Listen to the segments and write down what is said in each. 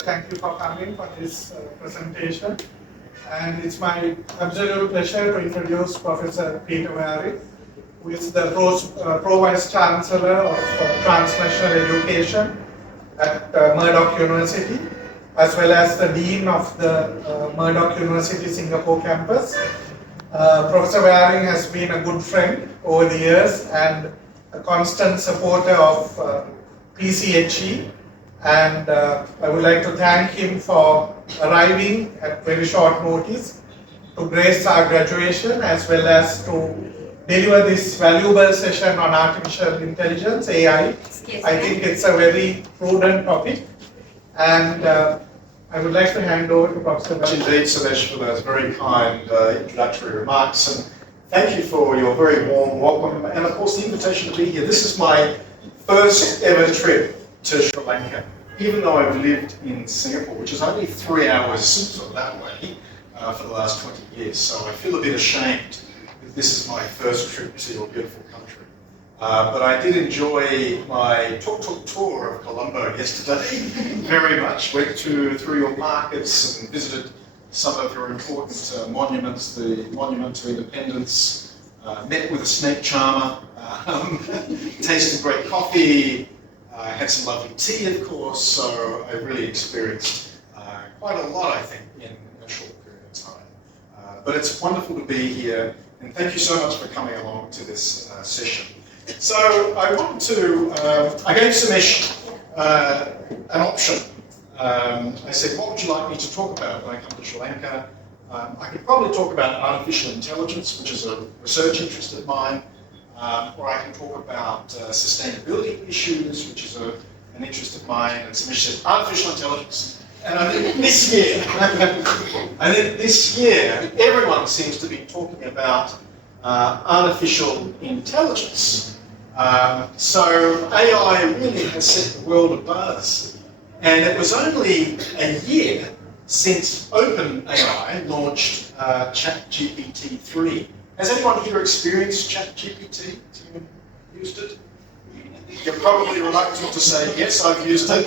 Thank you for coming for this presentation. And it's my absolute pleasure to introduce Professor Peter Waring, who is the Pro Vice Chancellor of Transnational Education at Murdoch University, as well as the Dean of the Murdoch University Singapore campus. Professor Waring has been a good friend over the years and a constant supporter of PCHE. And I would like to thank him for arriving at very short notice to grace our graduation, as well as to deliver this valuable session on artificial intelligence, AI. I think it's a very prudent topic. And I would like to hand over to Professor Waring. Indeed, Sumesh, for those very kind introductory remarks. And thank you for your very warm welcome. And of course, the invitation to be here. This is my first ever trip to Sri Lanka, even though I've lived in Singapore, which is only 3 hours sort of that way for the last 20 years. So I feel a bit ashamed that this is my first trip to your beautiful country. But I did enjoy my tuk-tuk tour of Colombo yesterday very much. Went through your markets and visited some of your important monuments, the Monument to Independence, met with a snake charmer, tasted great coffee, had some lovely tea, of course, so I really experienced quite a lot, I think, in a short period of time. But it's wonderful to be here, and thank you so much for coming along to this session. So I wanted to, I gave Sumesh an option. I said, what would you like me to talk about when I come to Sri Lanka? I could probably talk about artificial intelligence, which is a research interest of mine. Or I can talk about sustainability issues, which is an interest of mine, and Sumesh said artificial intelligence. And I think this year, everyone seems to be talking about artificial intelligence. So AI really has set the world abuzz. And it was only a year since OpenAI launched ChatGPT 3. Has anyone here experienced ChatGPT? Has anyone used it? You're probably reluctant to say, yes, I've used it,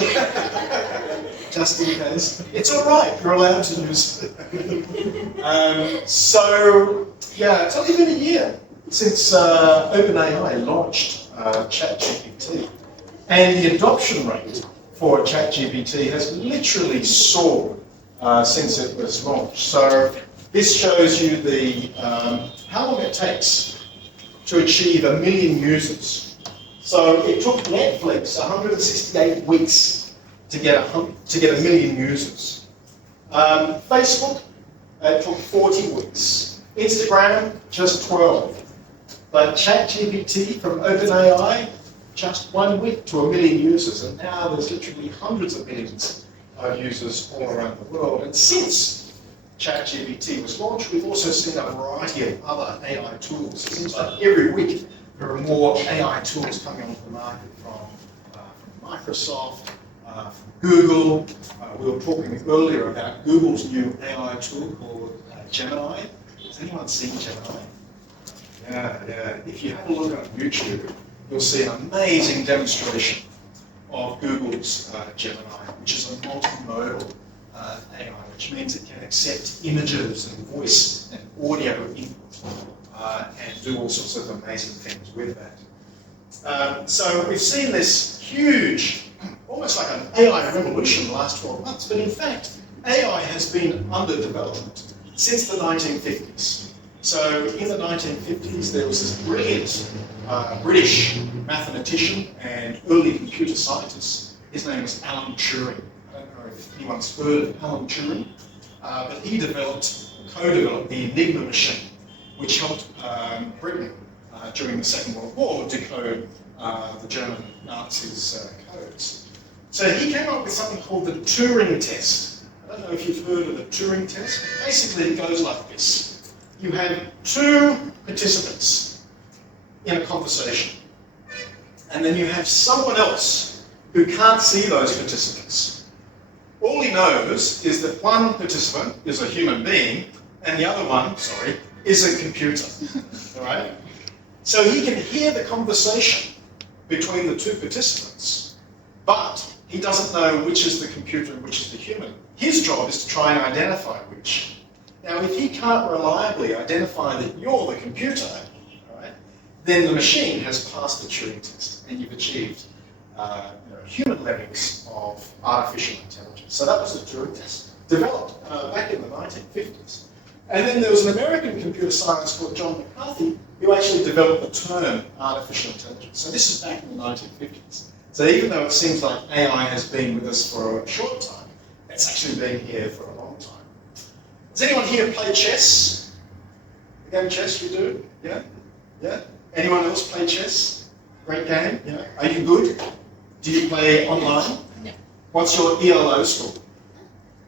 just in case. It's all right, you're allowed to use it. So, yeah, it's only been a year since OpenAI launched ChatGPT. And the adoption rate for ChatGPT has literally soared since it was launched. So this shows you the how long it takes to achieve 1 million users. So it took Netflix 168 weeks to get 1 million users. Facebook, it took 40 weeks. Instagram, just 12. But ChatGPT from OpenAI, just 1 week to 1 million users. And now there's literally hundreds of millions of users all around the world. And since ChatGPT was launched, we've also seen a variety of other AI tools. It seems like every week there are more AI tools coming onto the market from Microsoft, from Google. We were talking earlier about Google's new AI tool called Gemini. Has anyone seen Gemini? Yeah. If you have a look on YouTube, you'll see an amazing demonstration of Google's Gemini, which is a multimodal AI, which means it can accept images and voice and audio input and do all sorts of amazing things with that. So we've seen this huge, almost like an AI revolution in the last 12 months, but in fact, AI has been under development since the 1950s. So in the 1950s, there was this brilliant British mathematician and early computer scientist. His name was Alan Turing. I don't know if anyone's heard of Alan Turing, but he co-developed the Enigma machine, which helped Britain during the Second World War decode the German Nazis' codes. So he came up with something called the Turing test. I don't know if you've heard of the Turing test. Basically, it goes like this. You have two participants in a conversation, and then you have someone else who can't see those participants. All he knows is that one participant is a human being, and the other one, is a computer. All right? So he can hear the conversation between the two participants, but he he doesn't know which is the computer and which is the human. His job is to try and identify which. Now, if he can't reliably identify that you're the computer, right, then the machine has passed the Turing test, and you've achieved human levels of artificial intelligence. So that was the Turing test, developed back in the 1950s. And then there was an American computer scientist called John McCarthy who actually developed the term artificial intelligence. So this is back in the 1950s. So even though it seems like AI has been with us for a short time, it's actually been here for a long time. Does anyone here play chess? The game chess you do? Yeah? Yeah? Anyone else play chess? Great game? Yeah? Are you good? Do you play online? No. What's your ELO score?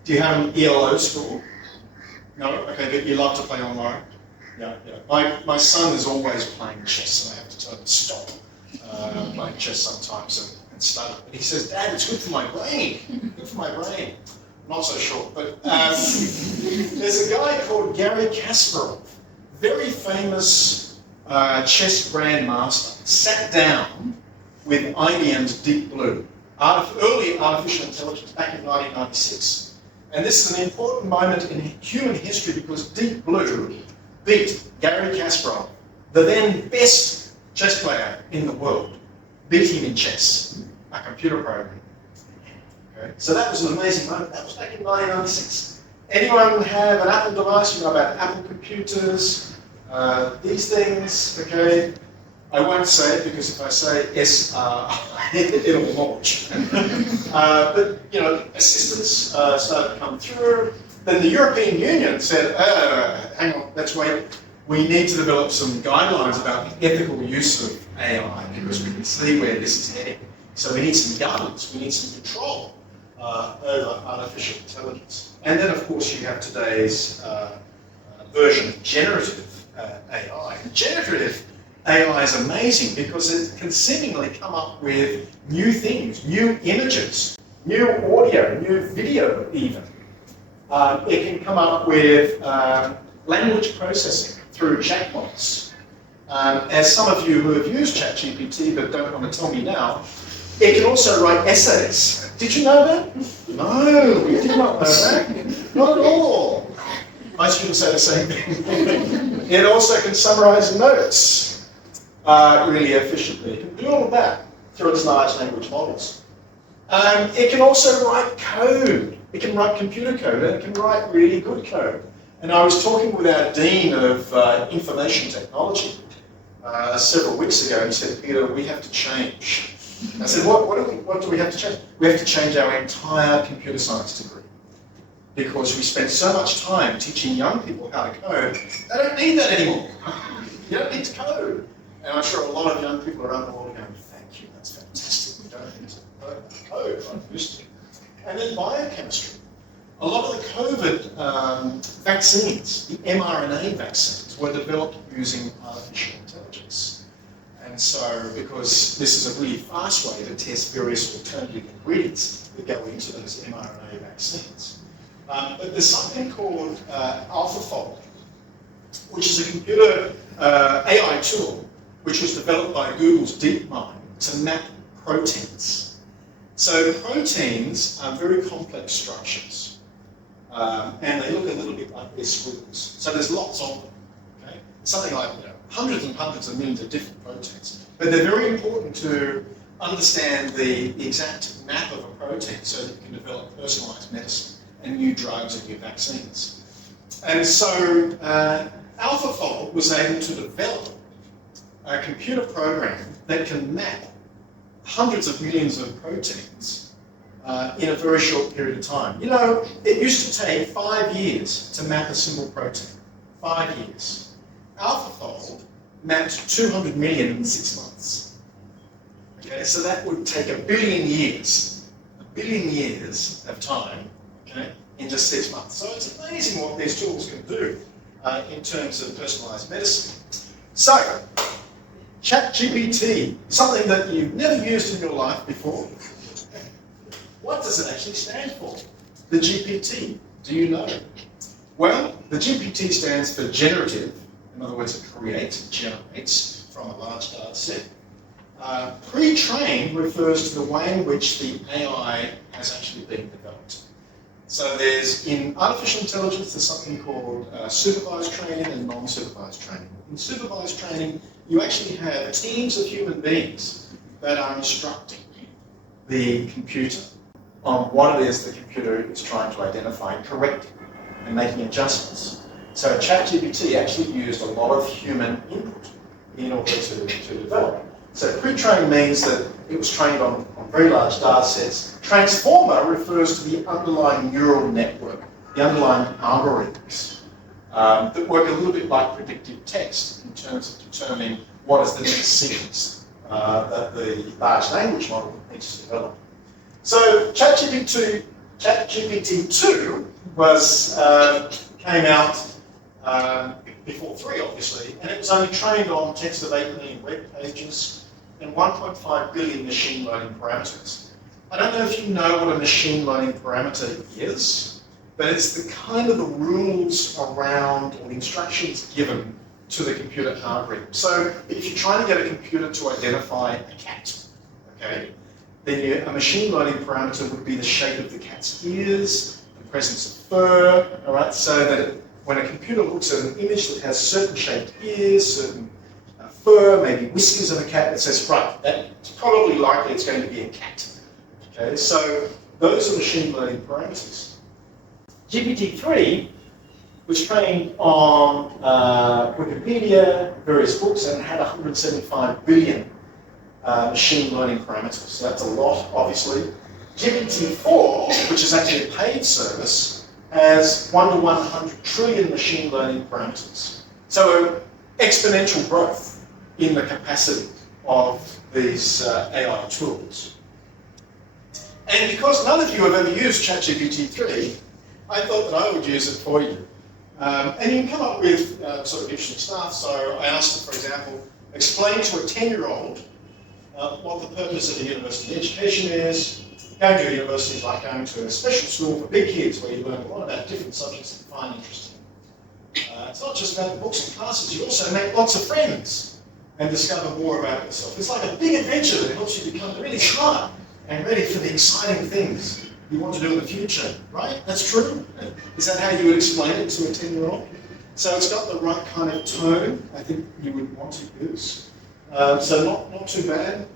Do you have an ELO score? No? Okay, but you love to play online? Yeah, yeah. My son is always playing chess, and I have to tell him to stop playing chess sometimes and study. But he says, Dad, it's good for my brain. Good for my brain. Not so sure. But there's a guy called Garry Kasparov, very famous chess grandmaster, sat down with IBM's Deep Blue, early artificial intelligence, back in 1996. And this is an important moment in human history because Deep Blue beat Garry Kasparov, the then best chess player in the world, beat him in chess, a computer program. Okay. So that was an amazing moment. That was back in 1996. Anyone have an Apple device? You know about Apple computers, these things, okay? I won't say it because if I say SR, it'll launch. But, you know, assistance started to come through. Then the European Union said, hang on, let's wait. We need to develop some guidelines about the ethical use of AI because we can see where this is heading. So we need some governance, we need some control over artificial intelligence. And then, of course, you have today's version of generative AI. Generative AI is amazing because it can seemingly come up with new things, new images, new audio, new video even. It can come up with language processing through chatbots. As some of you who have used ChatGPT but don't want to tell me now, it can also write essays. Did you know that? No, we did not know that. Not at all. Most people say the same thing. It also can summarize notes really efficiently. It can do all of that through its large language models. It can also write code. It can write computer code, and it can write really good code. And I was talking with our Dean of Information Technology several weeks ago, and he said, Peter, we have to change. I said, what do we have to change? We have to change our entire computer science degree. Because we spend so much time teaching young people how to code, they don't need that anymore. You don't need to code. And I'm sure a lot of young people around the world are going, thank you, that's fantastic. We don't need to code like we used to. And then biochemistry. A lot of the COVID vaccines, the mRNA vaccines, were developed using artificial intelligence. And so, because this is a really fast way to test various alternative ingredients that go into those mRNA vaccines. But there's something called AlphaFold, which is a computer AI tool which was developed by Google's DeepMind to map proteins. So proteins are very complex structures, and they look a little bit like they're squiggles. So there's lots of them. Okay? Something like hundreds and hundreds of millions of different proteins. But they're very important to understand the exact map of a protein so that you can develop personalized medicine and new drugs and new vaccines. And so AlphaFold was able to develop a computer program that can map hundreds of millions of proteins in a very short period of time. You know, it used to take 5 years to map a single protein. 5 years. AlphaFold mapped 200 million in 6 months. Okay, so that would take 1 billion years. 1 billion years of time, okay, in just 6 months. So it's amazing what these tools can do in terms of personalized medicine. So, ChatGPT, something that you've never used in your life before. What does it actually stand for? The GPT, do you know? Well, the GPT stands for generative. In other words, it generates from a large data set. Pre-trained refers to the way in which the AI has actually been developed. So in artificial intelligence, there's something called supervised training and non-supervised training. In supervised training, you actually have teams of human beings that are instructing the computer on what it is the computer is trying to identify and correcting and making adjustments. So ChatGPT actually used a lot of human input in order to develop. So pre-trained means that it was trained on very large data sets. Transformer refers to the underlying neural network, the underlying algorithms that work a little bit like predictive text in terms of determining what is the next sequence that the large language model needs to develop. So ChatGPT 2 came out before 3, obviously, and it was only trained on text of 8 million web pages and 1.5 billion machine learning parameters. I don't know if you know what a machine learning parameter is, but it's the kind of the rules around or the instructions given to the computer algorithm. So if you're trying to get a computer to identify a cat, okay, then a machine learning parameter would be the shape of the cat's ears, the presence of fur, all right, so that when a computer looks at an image that has certain shaped ears, certain fur, maybe whiskers of a cat, it says, right, that's probably likely it's going to be a cat. Okay, so those are machine learning parameters. GPT-3 was trained on Wikipedia, various books, and had 175 billion machine learning parameters. So that's a lot, obviously. GPT-4, which is actually a paid service, has 1 to 100 trillion machine learning parameters. So exponential growth in the capacity of these AI tools. And because none of you have ever used ChatGPT 3, I thought that I would use it for you. And you can come up with sort of interesting stuff. So I asked it, for example, explain to a 10-year-old what the purpose of a university education is. Going to a university is like going to a special school for big kids where you learn a lot about different subjects that you find interesting. It's not just about the books and classes, you also make lots of friends and discover more about yourself. It's like a big adventure that helps you become really smart and ready for the exciting things you want to do in the future, right? That's true. Is that how you would explain it to a 10-year-old? So it's got the right kind of tone I think you would want to use. So not too bad.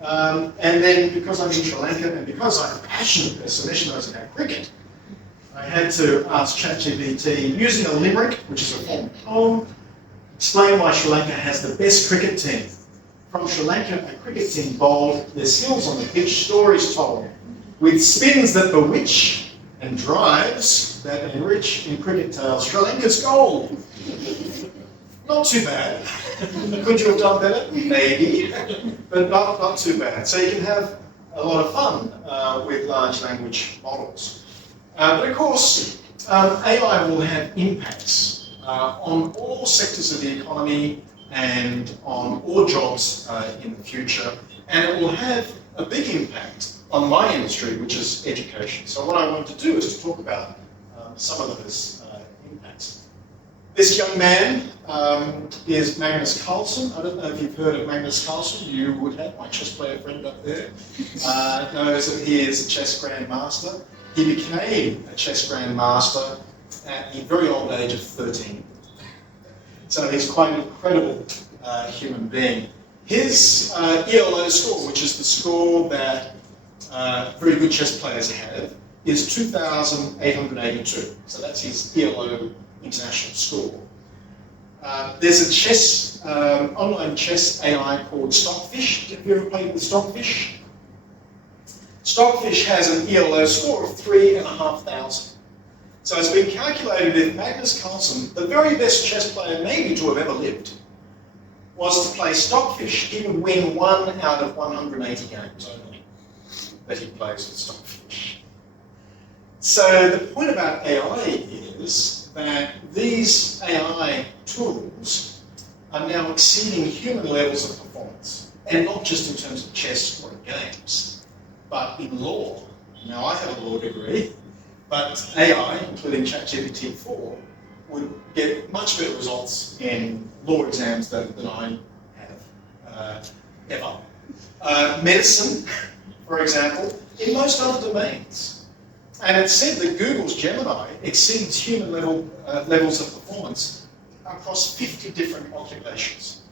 And then because I'm in Sri Lanka and because I'm passionate, as Sumesh knows, about cricket, I had to ask ChatGPT, using a limerick, which is a form of poem, explain why Sri Lanka has the best cricket team. From Sri Lanka, a cricket team bowled, their skills on the pitch, stories told, with spins that bewitch and drives that enrich in cricket tales. Sri Lanka's goal. Not too bad. Could you have done better? Maybe, but not too bad. So you can have a lot of fun with large language models. But of course, AI will have impacts on all sectors of the economy and on all jobs in the future. And it will have a big impact on my industry, which is education. So what I want to do is to talk about some of those impacts. This young man is Magnus Carlsen. I don't know if you've heard of Magnus Carlsen. You would have. My chess player friend up there knows that he is a chess grandmaster. He became a chess grandmaster at the very old age of 13. So he's quite an incredible human being. His ELO score, which is the score that very good chess players have, is 2,882. So that's his ELO international score. There's a chess, online chess AI called Stockfish. Have you ever played with Stockfish? Stockfish has an ELO score of 3,500. So it's been calculated if Magnus Carlsen, the very best chess player maybe to have ever lived, was to play Stockfish, he would win 1 out of 180 games only that he plays with Stockfish. So the point about AI is that these AI tools are now exceeding human levels of performance, and not just in terms of chess or in games, but in law. Now I have a law degree, but AI, including ChatGPT-4, would get much better results in law exams than I have ever. medicine, for example, in most other domains. And it's said that Google's Gemini exceeds human levels of performance across 50 different occupations.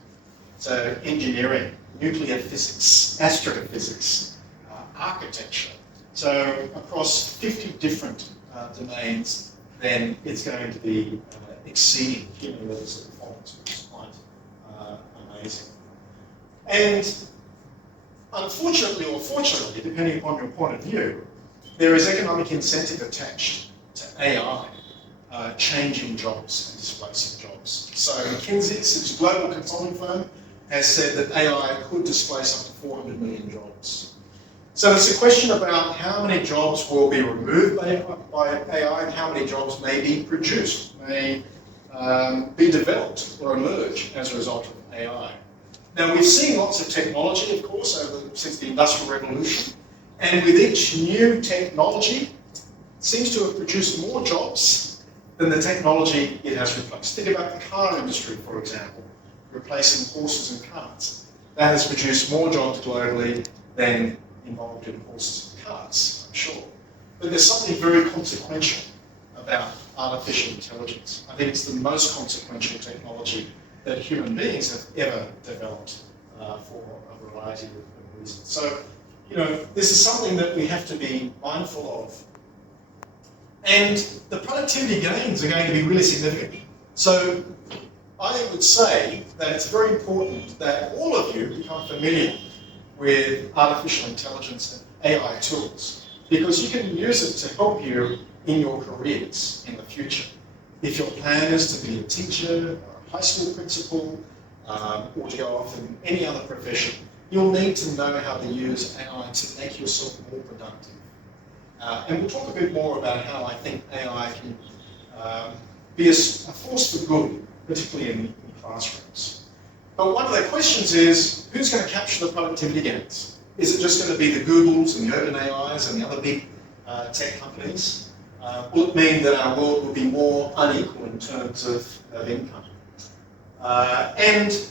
So engineering, nuclear physics, astrophysics, architecture. So across 50 different domains, then it's going to be exceeding human levels of performance, which is quite amazing. And unfortunately or fortunately, depending upon your point of view, there is economic incentive attached to AI changing jobs and displacing jobs. So McKinsey's, its global consulting firm, has said that AI could displace up to 400 million jobs. So it's a question about how many jobs will be removed by AI and how many jobs may be produced, may be developed or emerge as a result of AI. Now we've seen lots of technology, of course, since the Industrial Revolution, and with each new technology, it seems to have produced more jobs than the technology it has replaced. Think about the car industry, for example, replacing horses and carts. That has produced more jobs globally than involved in horses and carts, I'm sure. But there's something very consequential about artificial intelligence. I think it's the most consequential technology that human beings have ever developed for a variety of reasons. So, you know, this is something that we have to be mindful of. And the productivity gains are going to be really significant. So I would say that it's very important that all of you become familiar with artificial intelligence and AI tools, because you can use it to help you in your careers in the future. If your plan is to be a teacher, or a high school principal, or to go off in any other profession, you'll need to know how to use AI to make yourself more productive. And we'll talk a bit more about how I think AI can be a force for good, particularly in classrooms. But one of the questions is, who's going to capture the productivity gains? Is it just going to be the Googles and the OpenAIs and the other big tech companies? Will it mean that our world will be more unequal in terms of income? And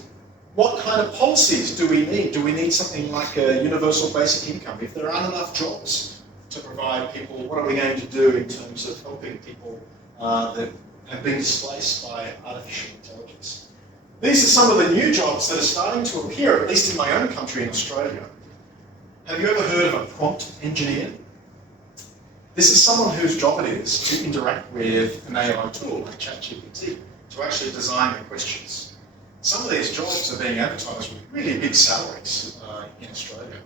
what kind of policies do we need? Do we need something like a universal basic income? If there aren't enough jobs to provide people, what are we going to do in terms of helping people that have been displaced by artificial intelligence? These are some of the new jobs that are starting to appear, at least in my own country in Australia. Have you ever heard of a prompt engineer? This is someone whose job it is to interact with an AI tool like ChatGPT to actually design the questions. Some of these jobs are being advertised with really big salaries in Australia.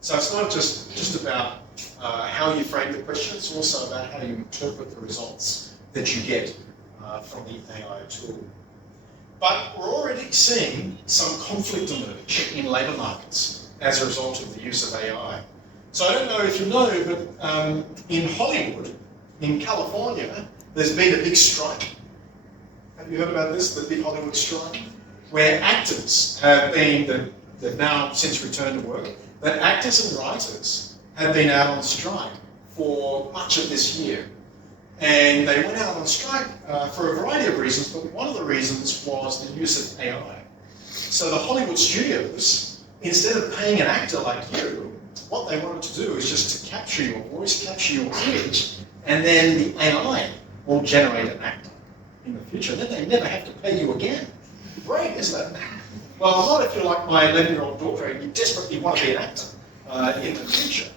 So it's not just about how you frame the question, it's also about how you interpret the results that you get from the AI tool. But we're already seeing some conflict emerge in labour markets as a result of the use of AI. So I don't know if you know, but in Hollywood, in California, there's been a big strike. Have you heard about this, the big Hollywood strike? Where actors have been, they've now since returned to work, but actors and writers have been out on strike for much of this year. And they went out on strike for a variety of reasons, but one of the reasons was the use of AI. So the Hollywood studios, instead of paying an actor like you, what they wanted to do is just to capture your voice, capture your image, and then the AI will generate an actor in the future. Then they never have to pay you again. Great, isn't it? Well, not if you're like my 11-year-old daughter and you desperately want to be an actor in the future.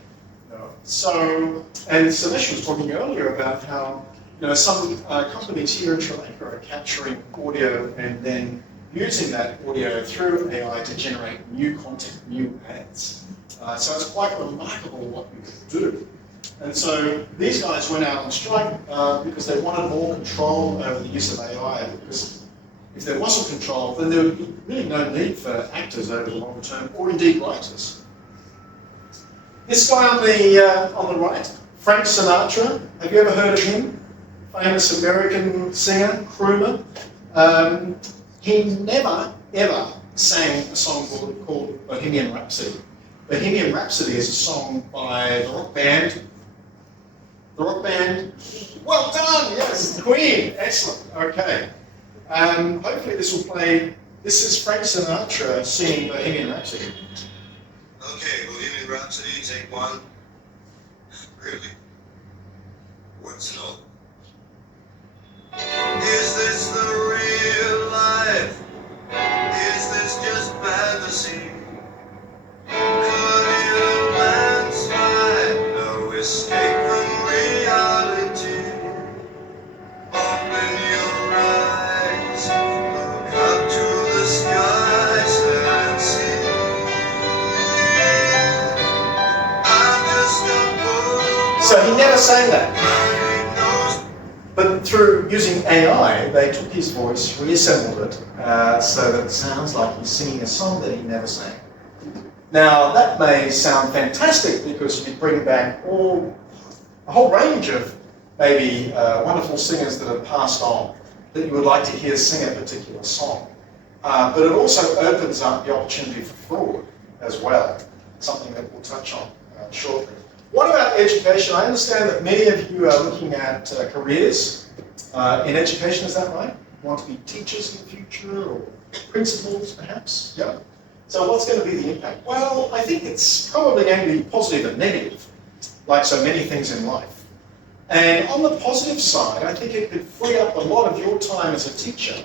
So, and Samesh was talking earlier about how some companies here in Sri Lanka are capturing audio and then using that audio through AI to generate new content, new ads. So it's quite remarkable what you can do. And so these guys went out on strike because they wanted more control over the use of AI, because if there wasn't control, then there would be really no need for actors over the long term, or indeed writers. This guy on the right, Frank Sinatra, have you ever heard of him? Famous American singer, crooner. He never, ever sang a song called Bohemian Rhapsody. Bohemian Rhapsody is a song by the rock band. Well done, yes, Queen, excellent, okay. Hopefully this will play. This is Frank Sinatra singing Bohemian Rhapsody. Okay, Bohemian Rhapsody, take one. Really? What's it all? Is this the real life? Is this just fantasy? Could you landslide? No escape from reality. Open your eyes, look up to the skies and see. I'm just a boy. So he never sang that. But through using AI, they took his voice, reassembled it, so that it sounds like he's singing a song that he never sang. Now, that may sound fantastic because you bring back a whole range of maybe wonderful singers that have passed on that you would like to hear sing a particular song. But it also opens up the opportunity for fraud as well, something that we'll touch on shortly. What about education? I understand that many of you are looking at careers in education, is that right? You want to be teachers in the future or principals perhaps? Yeah. So what's going to be the impact? Well, I think it's probably going to be positive and negative, like so many things in life. And on the positive side, I think it could free up a lot of your time as a teacher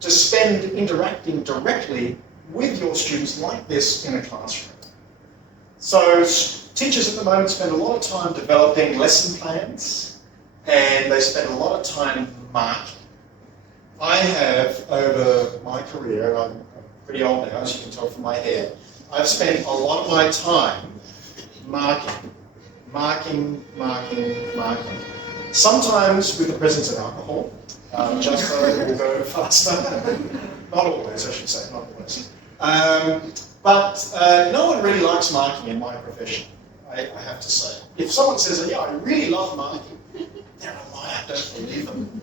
to spend interacting directly with your students like this in a classroom. So teachers at the moment spend a lot of time developing lesson plans, and they spend a lot of time marking. I have, over my career, I'm pretty old now, as you can tell from my hair, I've spent a lot of my time marking. Sometimes with the presence of alcohol, just so it will go faster. Not always, I should say, not always. But no one really likes marking in my profession, I have to say. If someone says, yeah, I really love marking, they're a liar, don't believe them.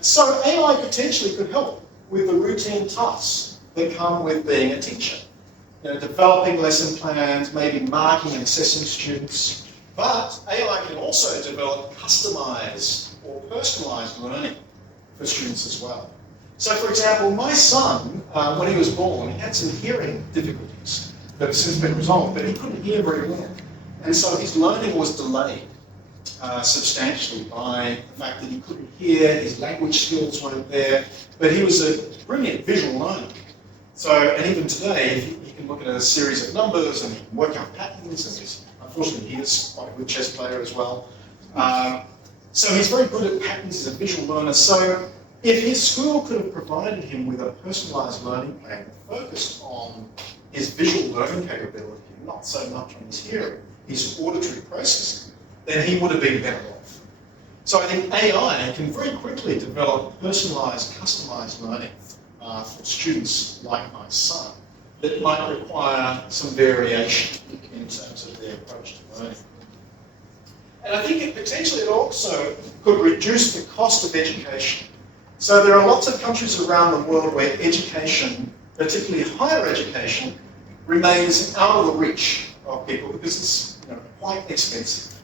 So AI potentially could help with the routine tasks that come with being a teacher. You know, developing lesson plans, maybe marking and assessing students. But AI can also develop customized or personalized learning for students as well. So for example, my son, when he was born, he had some hearing difficulties that have since been resolved, but he couldn't hear very well. And so his learning was delayed substantially by the fact that he couldn't hear, his language skills weren't there, but he was a brilliant visual learner. So, and even today, he can look at a series of numbers and he can work out patterns, and unfortunately he is quite a good chess player as well. So he's very good at patterns, he's a visual learner. So if his school could have provided him with a personalised learning plan focused on his visual learning capability, not so much on his hearing, his auditory processing, then he would have been better off. So I think AI can very quickly develop personalised, customised learning for students like my son that might require some variation in terms of their approach to learning. And I think it potentially also could reduce the cost of education. So there are lots of countries around the world where education, particularly higher education, remains out of the reach of people because it's quite expensive.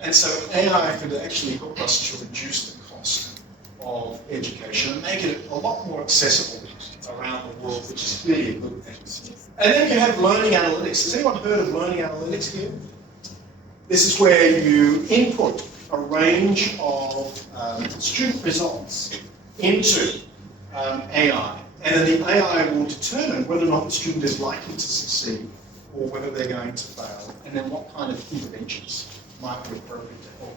And so AI could actually help us to reduce the cost of education and make it a lot more accessible around the world, which is clearly a good thing. And then you have learning analytics. Has anyone heard of learning analytics here? This is where you input a range of student results into AI, and then the AI will determine whether or not the student is likely to succeed or whether they're going to fail, and then what kind of interventions might be appropriate to help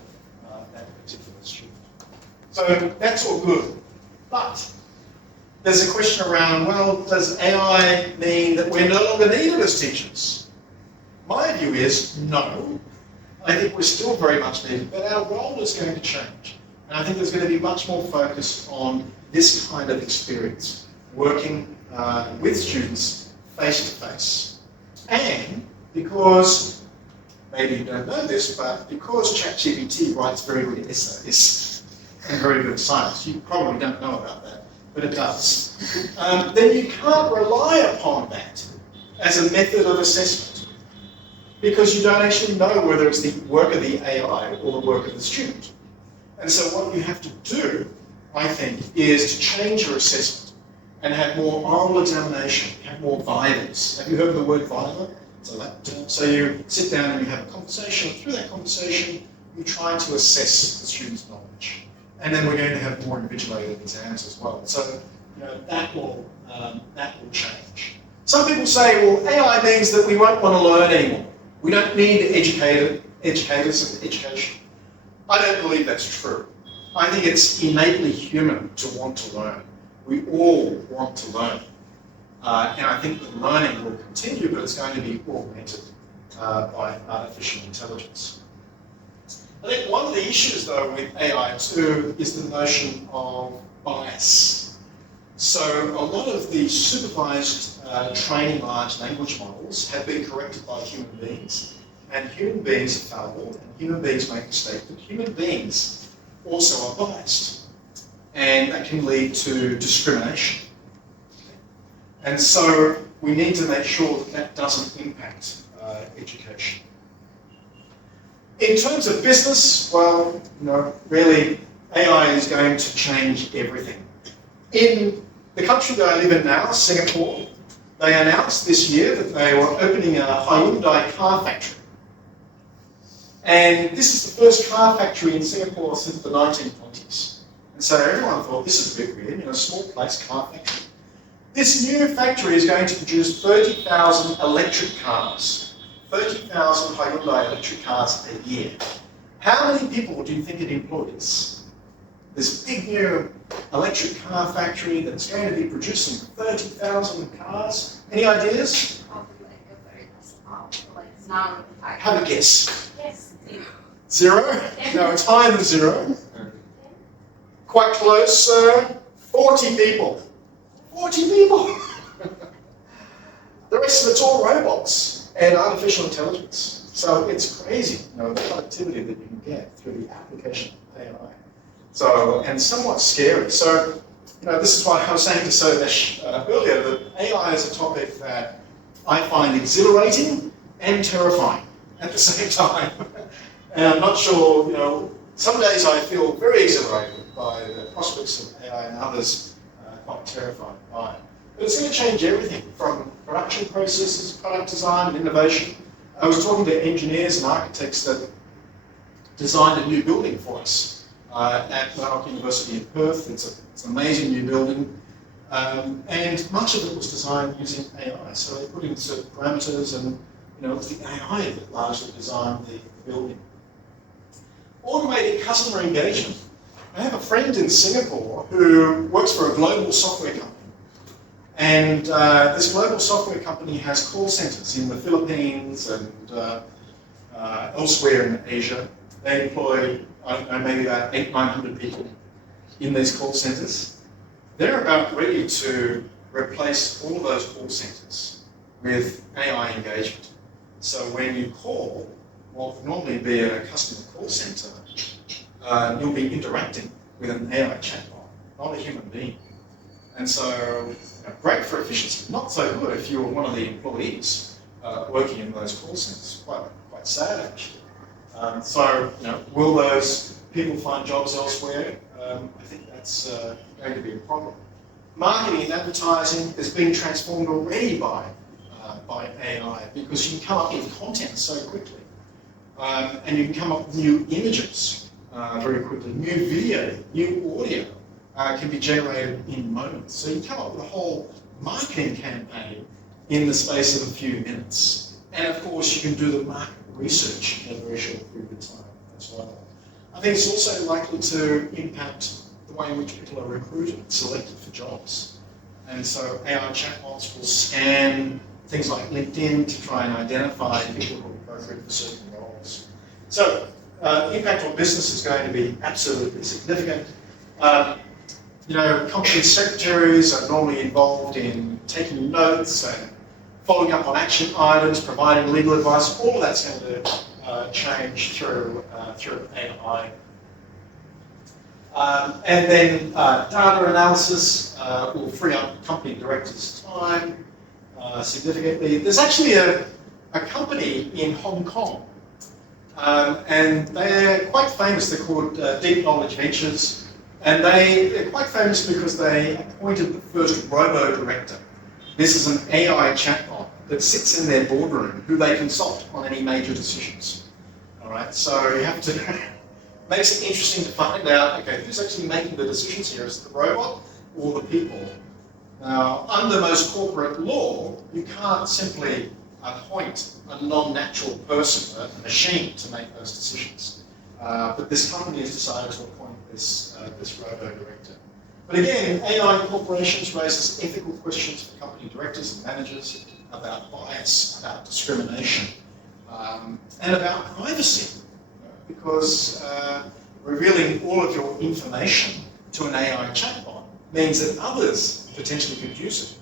that particular student. So that's all good. But there's a question around, well, does AI mean that we're no longer needed as teachers? My view is no. I think we're still very much needed, but our role is going to change. And I think there's going to be much more focus on this kind of experience, working with students face to face. And because, maybe you don't know this, but because ChatGPT writes very good essays and very good science, you probably don't know about that, but it does, then you can't rely upon that as a method of assessment because you don't actually know whether it's the work of the AI or the work of the student. And so what you have to do, I think, is to change your assessment and have more oral examination, have more vivas. Have you heard of the word viva? So you sit down and you have a conversation. Through that conversation, you try to assess the student's knowledge. And then we're going to have more invigilated exams as well. So that will change. Some people say, well, AI means that we won't want to learn anymore. We don't need educators and education. I don't believe that's true. I think it's innately human to want to learn. We all want to learn. And I think the learning will continue, but it's going to be augmented by artificial intelligence. I think one of the issues, though, with AI too is the notion of bias. So a lot of the supervised training large language models have been corrected by human beings. And human beings are fallible, and human beings make mistakes, but human beings also are biased. And that can lead to discrimination. And so we need to make sure that that doesn't impact education. In terms of business, well, really, AI is going to change everything. In the country that I live in now, Singapore, they announced this year that they were opening a Hyundai car factory. And this is the first car factory in Singapore since the 1920s. And so everyone thought, this is a bit weird, small place, car factory. This new factory is going to produce 30,000 electric cars. 30,000 Hyundai electric cars a year. How many people do you think it employs? This big new electric car factory that's going to be producing 30,000 cars. Any ideas? Probably like a very small, like it's not like Have a guess. yes. Zero? No, it's higher than zero. Quite close, 40 people. 40 people! The rest of it's all robots and artificial intelligence. So it's crazy, the productivity that you can get through the application of AI. So, and somewhat scary. So, this is what I was saying to Sodesh earlier, that AI is a topic that I find exhilarating and terrifying at the same time. And I'm not sure, some days I feel very exhilarated by the prospects of AI and others quite terrified by it. But it's going to change everything from production processes, product design, and innovation. I was talking to engineers and architects that designed a new building for us at Murdoch University in Perth. It's an amazing new building. And much of it was designed using AI. So they put in certain parameters and it was the AI that largely designed the building. Automated customer engagement. I have a friend in Singapore who works for a global software company. And this global software company has call centers in the Philippines and elsewhere in Asia. They employ, I don't know, maybe about 800-900 people in these call centers. They're about ready to replace all of those call centers with AI engagement. So when you call, what would normally be a customer call center, you'll be interacting with an AI chatbot, not a human being. And so, great for efficiency, not so good if you're one of the employees working in those call centers. Quite sad, actually. So, will those people find jobs elsewhere? I think that's going to be a problem. Marketing and advertising is being transformed already by AI because you can come up with content so quickly. And you can come up with new images very quickly, new video, new audio. Can be generated in moments. So you come up with a whole marketing campaign in the space of a few minutes. And of course, you can do the market research in a very short period of time as well. I think it's also likely to impact the way in which people are recruited, selected for jobs. And so AI chatbots will scan things like LinkedIn to try and identify people who are appropriate for certain roles. So impact on business is going to be absolutely significant. Company secretaries are normally involved in taking notes and following up on action items, providing legal advice. All of that's going to change through AI. And then data analysis will free up company directors' time significantly. There's actually a company in Hong Kong, and they're quite famous. They're called Deep Knowledge Ventures. And they're quite famous because they appointed the first robo-director. This is an AI chatbot that sits in their boardroom who they consult on any major decisions. All right, so you have to, makes it interesting to find out, okay, who's actually making the decisions here? Is it the robot or the people? Now, under most corporate law, you can't simply appoint a non-natural person, a machine, to make those decisions. But this company has decided to appoint this robo-director. But again, AI corporations raises ethical questions for company directors and managers about bias, about discrimination, and about privacy, because revealing all of your information to an AI chatbot means that others potentially could use it.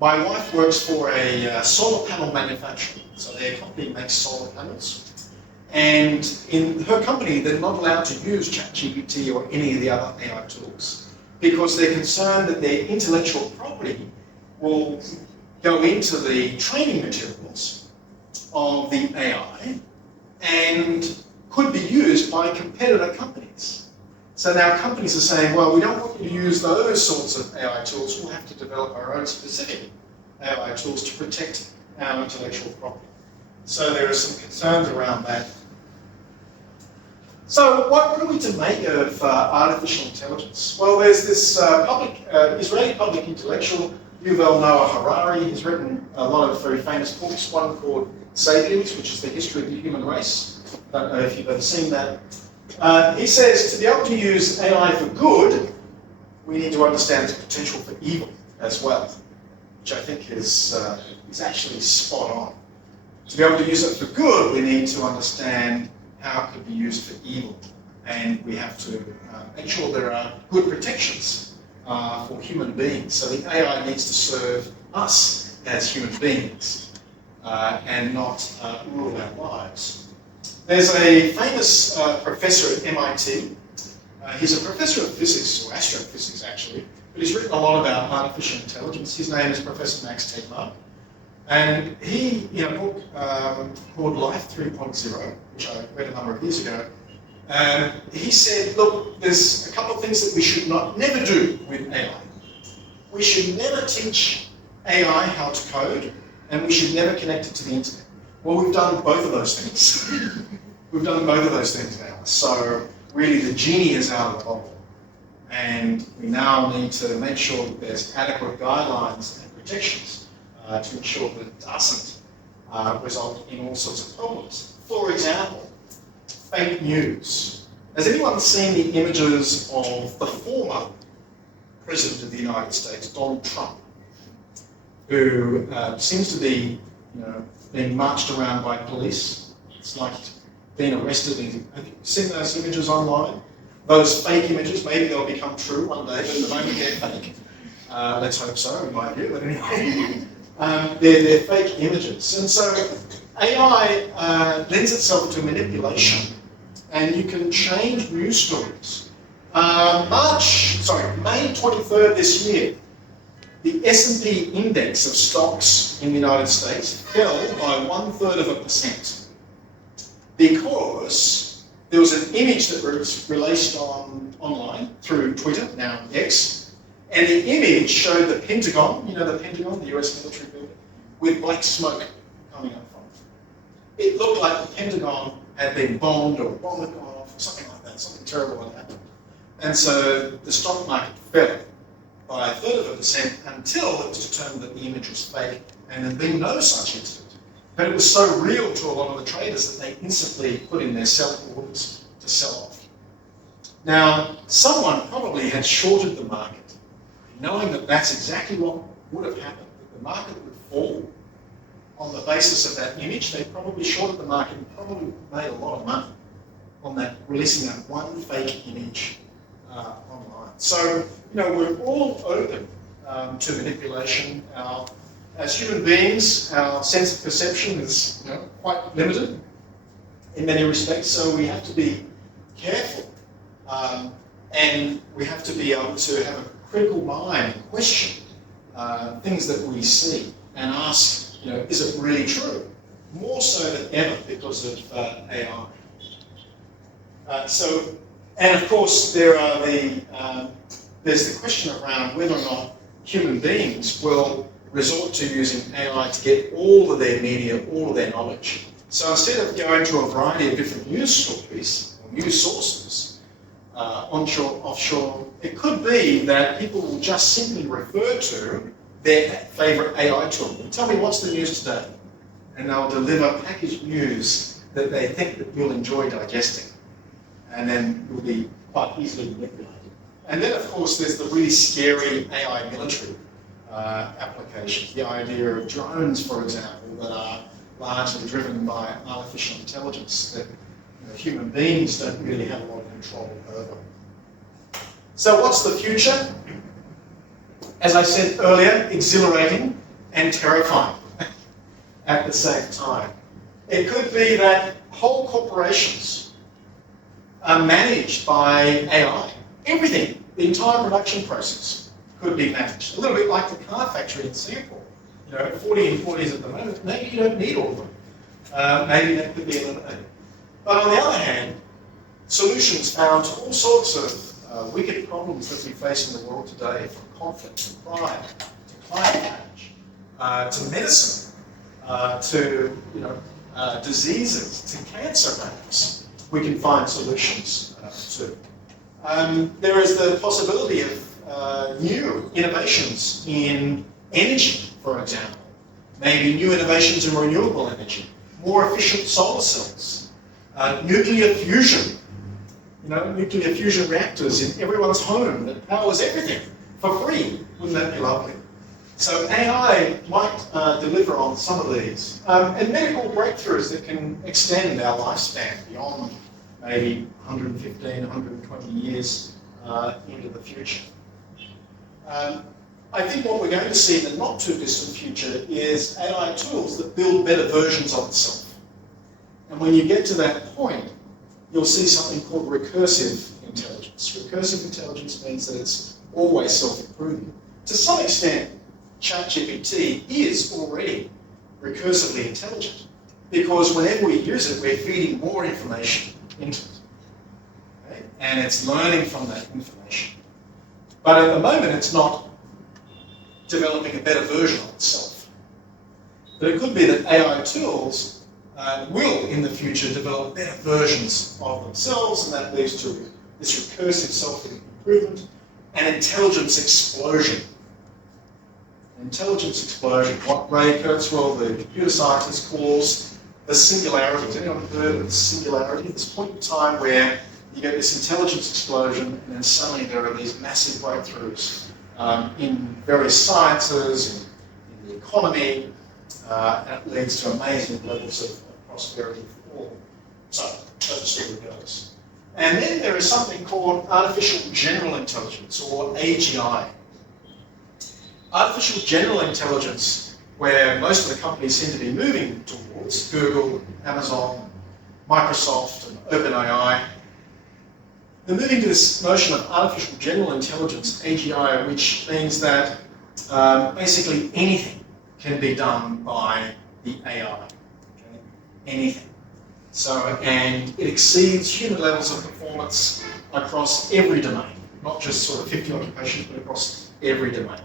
My wife works for a solar panel manufacturer, so their company makes solar panels, and in her company they're not allowed to use ChatGPT or any of the other AI tools because they're concerned that their intellectual property will go into the training materials of the AI and could be used by competitor companies. So now companies are saying, well, we don't want you to use those sorts of AI tools, we'll have to develop our own specific AI tools to protect our intellectual property. So there are some concerns around that. So what are we to make of artificial intelligence? Well, there's this Israeli public intellectual, Yuval Noah Harari. He's written a lot of very famous books, one called Sapiens, which is the history of the human race. I don't know if you've ever seen that. He says to be able to use AI for good, we need to understand its potential for evil as well, which I think is actually spot on. To be able to use it for good, we need to understand how it could be used for evil. And we have to make sure there are good protections for human beings. So the AI needs to serve us as human beings and not rule our lives. There's a famous professor at MIT. He's a professor of physics, or astrophysics actually, but he's written a lot about artificial intelligence. His name is Professor Max Tegmark. And he, in a book called Life 3.0, which I read a number of years ago, he said, look, there's a couple of things that we should never do with AI. We should never teach AI how to code, and we should never connect it to the internet. Well, we've done both of those things. We've done both of those things now. So really the genie is out of the bottle. And we now need to make sure that there's adequate guidelines and protections to ensure that it doesn't result in all sorts of problems. For example, fake news. Has anyone seen the images of the former President of the United States, Donald Trump, who seems to be, being marched around by police? It's like he's been arrested. Have you seen those images online? Those fake images, maybe they'll become true one day, but at the moment they're fake. Let's hope so, in my view, but anyway. They're fake images. And so AI lends itself to manipulation, and you can change news stories. May 23rd this year, the S&P index of stocks in the United States fell by 1/3%, because there was an image that was released online through Twitter, now X, and the image showed the Pentagon, the Pentagon, the US military building, with black smoke coming up from it. It looked like the Pentagon had been bombed or a bomb had gone off or something like that, something terrible had happened. And so the stock market fell by 1/3% until it was determined that the image was fake, and there'd been no such incident. But it was so real to a lot of the traders that they instantly put in their sell orders to sell off. Now, someone probably had shorted the market, knowing that that's exactly what would have happened, that the market would fall on the basis of that image. They probably shorted the market and probably made a lot of money on that, releasing that one fake image online. So, we're all open to manipulation. As human beings, our sense of perception is quite limited in many respects, so we have to be careful. And we have to be able to have a critical mind, question things that we see, and ask, is it really true? More so than ever because of AI. And of course, there's the question around whether or not human beings will resort to using AI to get all of their media, all of their knowledge. So instead of going to a variety of different news stories or news sources, onshore, offshore, it could be that people will just simply refer to their favourite AI tool. And tell me what's the news today, and they'll deliver packaged news that they think that you'll enjoy digesting, and then you'll be quite easily manipulated. And then, of course, there's the really scary AI military applications. The idea of drones, for example, that are largely driven by artificial intelligence that human beings don't really have a lot of control over. So what's the future? As I said earlier, exhilarating and terrifying at the same time. It could be that whole corporations are managed by AI. Everything, the entire production process could be managed. A little bit like the car factory in Singapore. 40 employees at the moment, maybe you don't need all of them. Maybe that could be eliminated. But on the other hand, solutions found to all sorts of wicked problems that we face in the world today, from conflict to crime, to climate change, to medicine, to diseases, to cancer perhaps, we can find solutions to. There is the possibility of new innovations in energy, for example. Maybe new innovations in renewable energy, more efficient solar cells, nuclear fusion. Nuclear fusion reactors in everyone's home that powers everything for free. Wouldn't that be lovely? So AI might deliver on some of these. And medical breakthroughs that can extend our lifespan beyond maybe 115, 120 years into the future. I think what we're going to see in the not too distant future is AI tools that build better versions of itself. And when you get to that point, you'll see something called recursive intelligence. Recursive intelligence means that it's always self-improving. To some extent, ChatGPT is already recursively intelligent, because whenever we use it, we're feeding more information into it. Okay? And it's learning from that information. But at the moment, it's not developing a better version of itself. But it could be that AI tools will, in the future, develop better versions of themselves, and that leads to this recursive self-improvement and intelligence explosion. Intelligence explosion, what Ray Kurzweil, the computer scientist, calls the singularity. Has anyone heard of the singularity? This point in time where you get this intelligence explosion, and then suddenly there are these massive breakthroughs in various sciences, in the economy, and it leads to amazing levels of prosperity for all. So that just sort of goes. And then there is something called artificial general intelligence, or AGI. Artificial general intelligence, where most of the companies seem to be moving towards, Google, Amazon, Microsoft, and OpenAI, they're moving to this notion of artificial general intelligence, AGI, which means that basically anything can be done by the AI. Okay? Anything. So, and it exceeds human levels of performance across every domain, not just sort of 50 occupations, but across every domain.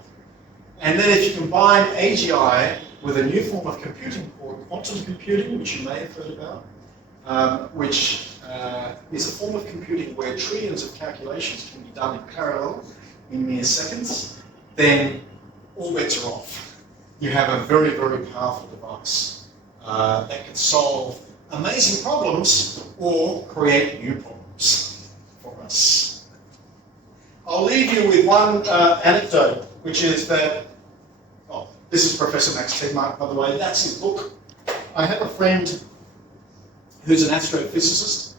And then if you combine AGI with a new form of computing called quantum computing, which you may have heard about, which is a form of computing where trillions of calculations can be done in parallel in mere seconds, then all bets are off. You have a very, very powerful device that can solve amazing problems or create new problems for us. I'll leave you with one anecdote, which is that, this is Professor Max Tegmark, by the way, that's his book. I have a friend who's an astrophysicist,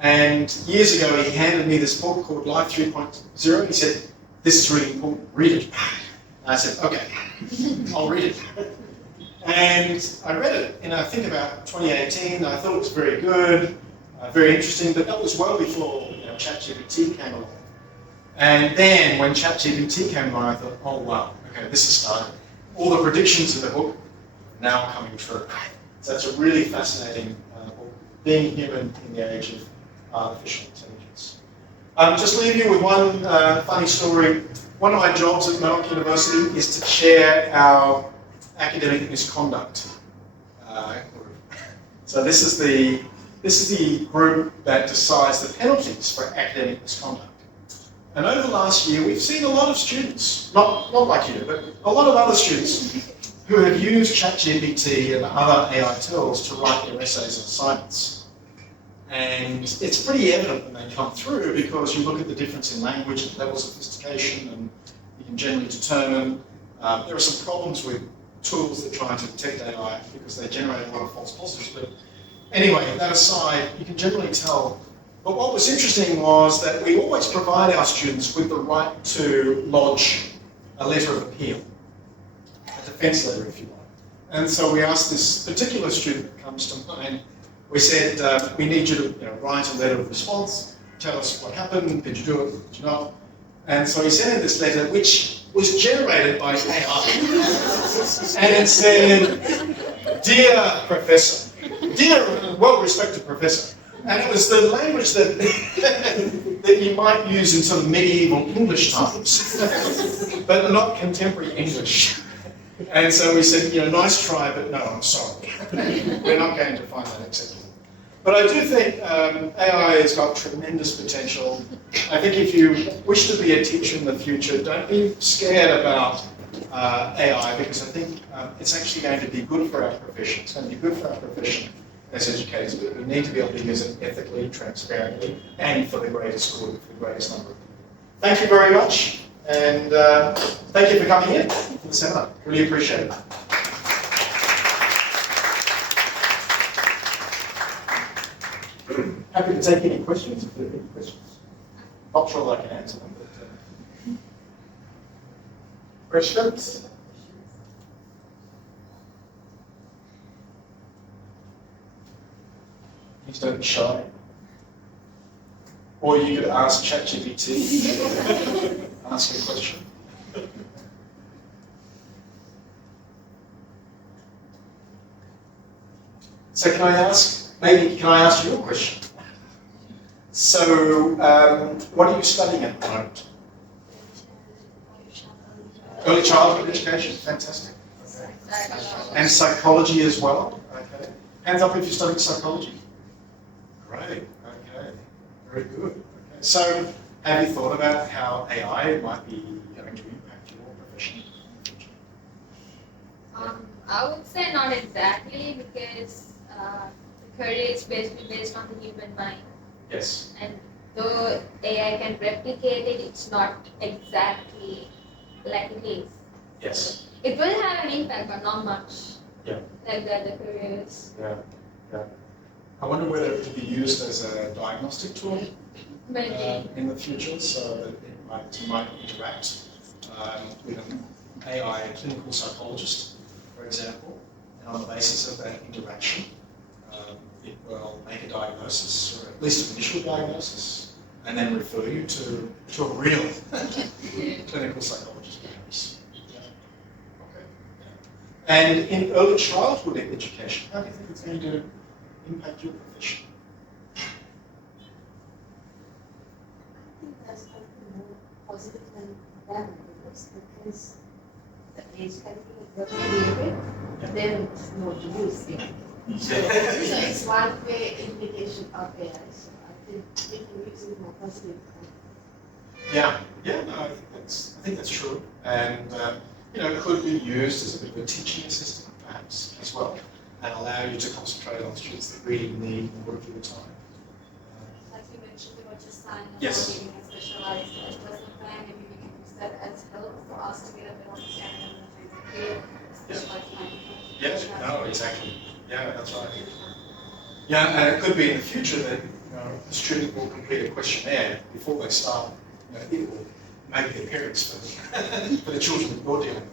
and years ago he handed me this book called Life 3.0. He said, this is really important, read it. And I said, okay, I'll read it. And I read it in, I think, about 2018. I thought it was very good, very interesting, but that was well before ChatGPT came along. And then when ChatGPT came along, I thought, oh wow, okay, this is starting. All the predictions in the book are now coming true. So that's a really fascinating book, Being Human in the Age of Artificial Intelligence. Just leave you with one funny story. one of my jobs at Murdoch University is to chair our academic misconduct group. So this is the group that decides the penalties for academic misconduct. And over the last year, we've seen a lot of students, not like you, but a lot of other students who have used ChatGPT and other AI tools to write their essays and assignments. And it's pretty evident when they come through because you look at the difference in language and levels of sophistication, and you can generally determine there are some problems with tools that try to detect AI because they generate a lot of false positives. But anyway, that aside, you can generally tell. But what was interesting was that we always provide our students with the right to lodge a letter of appeal, a defense letter, if you like. And so we asked this particular student that comes to mind, we said, we need you to write a letter of response, tell us what happened, did you do it, did you not? And so he sent in this letter, which was generated by AI. And it said, "Dear Professor, dear well-respected Professor," and it was the language that that you might use in sort of medieval English times, but not contemporary English. And so we said, nice try, but no, I'm sorry. We're not going to find that acceptable. But I do think AI has got tremendous potential. I think if you wish to be a teacher in the future, don't be scared about AI, because I think it's actually going to be good for our profession. It's going to be good for our profession as educators, but we need to be able to use it ethically, transparently, and for the greatest good, for the greatest number of people. Thank you very much, and thank you for coming in to the seminar. Really appreciate it. Happy to take any questions if there are any questions. Not sure that I can answer them, but questions? Please don't be shy. Or you could ask ChatGPT, ask a question. So can I ask you a question? So, what are you studying at the moment? Early childhood education, fantastic. Okay. And psychology as well? Okay. Hands up if you're studying psychology. Great, okay. Very good. Okay. So, have you thought about how AI might be going to impact your profession? I would say not exactly, because the career is basically based on the human mind. Yes. And though AI can replicate it, it's not exactly like it is. Yes. It will have an impact, but not much. Yeah. Like the other careers. Yeah. Yeah. I wonder whether it could be used as a diagnostic tool Maybe. in the future, so that it might interact with an AI clinical psychologist, for example, and on the basis of that interaction, it will make a diagnosis, or at least an initial diagnosis, and then refer you to a real clinical psychologist, perhaps. Yeah. Okay. And in early childhood education, how do you think it's going to impact your profession? I think that's something more positive than negative, because the age calculation is very then it's more use it. So it's one way implication of AI. So I think we can use it more positive. Yeah, no, I think that's true, and it could be used as a bit of a teaching assistant, perhaps, as well, and allow you to concentrate on students that really need more of your time. Like you mentioned about your son, Yes. giving a specialized personal plan, maybe we can use that as help for us to get a better understanding of the field, specialized plan. Yeah, no, exactly. Yeah, that's right. Yeah, and it could be in the future that a student will complete a questionnaire before they start. It will make the appearance for the children that you're dealing with.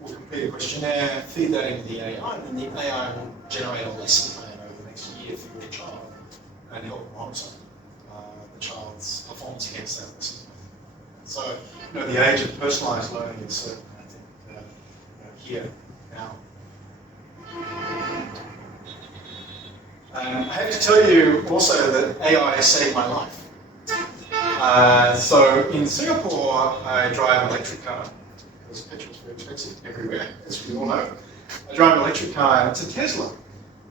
We'll complete a questionnaire, feed that into the AI, and then the AI will generate a lesson plan over the next year for your child and help monitor the child's performance against that lesson plan. So, the age of personalised learning is certainly, I think, here now. I have to tell you also that AI has saved my life. So in Singapore, I drive an electric car because petrol is very expensive everywhere, as we all know. I drive an electric car, and it's a Tesla.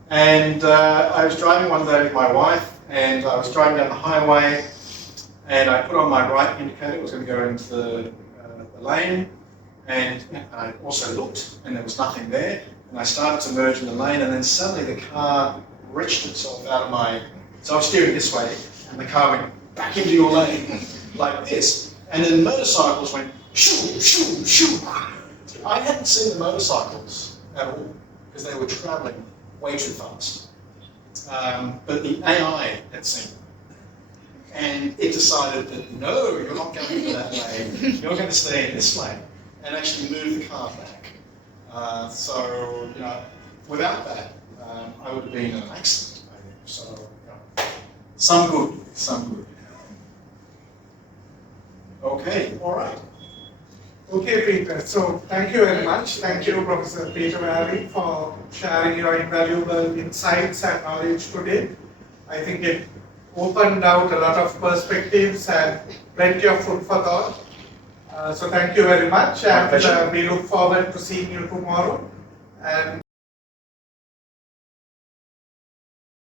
And I was driving one day with my wife, and I was driving down the highway, and I put on my right indicator. I was going to go into the lane, and I also looked, and there was nothing there. And I started to merge in the lane, and then suddenly the car wrenched itself out of my. So I was steering this way, and the car went back into your lane like this, and then motorcycles went shoo shoo shoo. I hadn't seen the motorcycles at all because they were travelling way too fast. But the AI had seen them. And it decided that no, you're not going into that lane, you're going to stay in this lane, and actually move the car back. So, you know, without that, I would have been in an accident, I think. So, you know, some good, some good. Okay, all right. Okay, Peter. So thank you very much. Thank you, Professor Peter Valley, for sharing your invaluable insights and knowledge today. I think it opened out a lot of perspectives and plenty of food for thought. So thank you very much, and we look forward to seeing you tomorrow. And